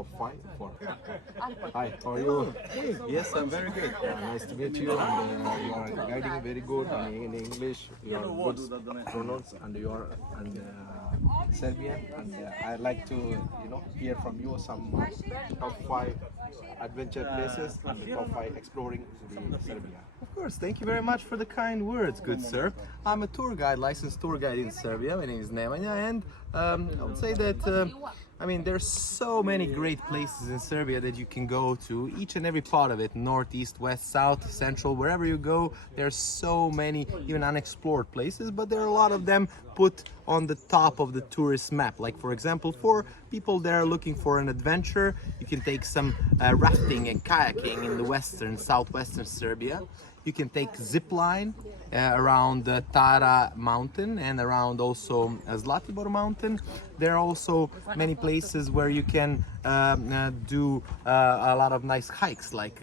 top 5 for. Hi, how are you? Yes, I'm very good. Nice to meet you. And you are guiding very good in English. You are good pronouns, and you are Serbian. And I like to hear from you some top 5 adventure places and top 5 exploring the Serbia. Of course, thank you very much for the kind words, good sir. I'm a tour guide, licensed tour guide in Serbia. My name is Nemanja, and I would say that there's so many great places in Serbia that you can go to, each and every part of it, north, east, west, south, central, wherever you go. There's so many even unexplored places, but there are a lot of them put on the top of the tourist map. Like, for example, for people that are looking for an adventure, you can take some rafting and kayaking in the western, southwestern Serbia. You can take zip line around the Tara mountain and around also Zlatibor mountain. There are also many places where you can do a lot of nice hikes. Like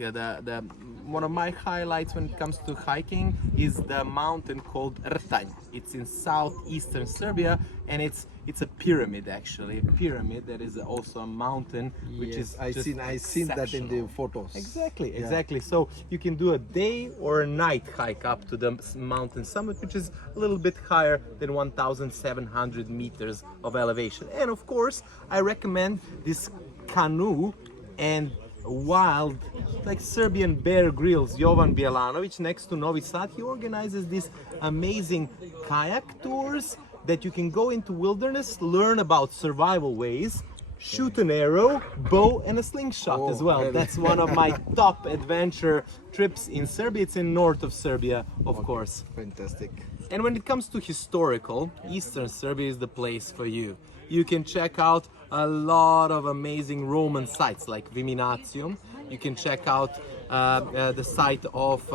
one of my highlights when it comes to hiking is the mountain called Rtanj. It's in southeastern Serbia, and it's a pyramid, actually, a pyramid that is also a mountain, which is I've seen that in the photos. Exactly. So you can do a day or a night hike up to the mountain summit, which is a little bit higher than 1,700 meters of elevation. And of course, I recommend this canoe and wild, like Serbian Bear Grylls, Jovan Bjelanovic, next to Novi Sad. He organizes these amazing kayak tours that you can go into wilderness, learn about survival ways, shoot an arrow, bow, and a slingshot as well. Really? That's one of my top adventure trips in Serbia. It's in north of Serbia, of course. Fantastic. And when it comes to historical, Eastern Serbia is the place for you. You can check out a lot of amazing Roman sites like Viminacium. You can check out the site of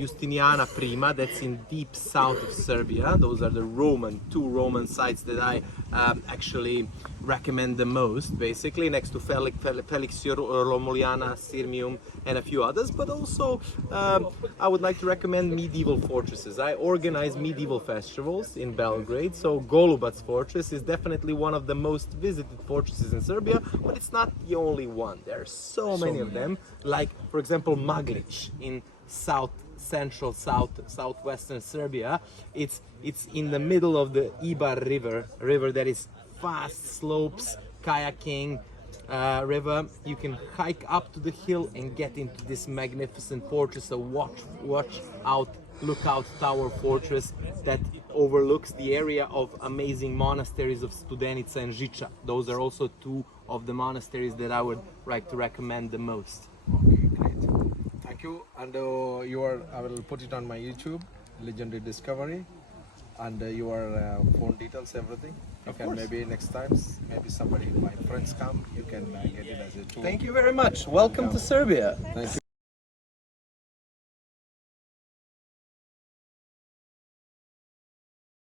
Justiniana Prima, that's in deep south of Serbia. Those are the two Roman sites that I actually recommend the most, basically, next to Felix Romuliana, Sirmium, and a few others. But also, I would like to recommend medieval fortresses. I organize medieval festivals in Belgrade, so Golubac Fortress is definitely one of the most visited fortresses in Serbia, but it's not the only one. There are so many of them, like, for example, Maglic in southwestern Serbia. It's in the middle of the Ibar river that is fast slopes, kayaking river. You can hike up to the hill and get into this magnificent fortress, a lookout tower fortress that overlooks the area of amazing monasteries of Studenica and Žiča. Those are also two of the monasteries that I would like to recommend the most. Okay, great. Thank you. And I will put it on my YouTube, Legendary Discovery, and your phone details, everything. Maybe next time, maybe somebody, my friends come, you can get it as a tour. Thank you very much. Welcome to Serbia. Thank you.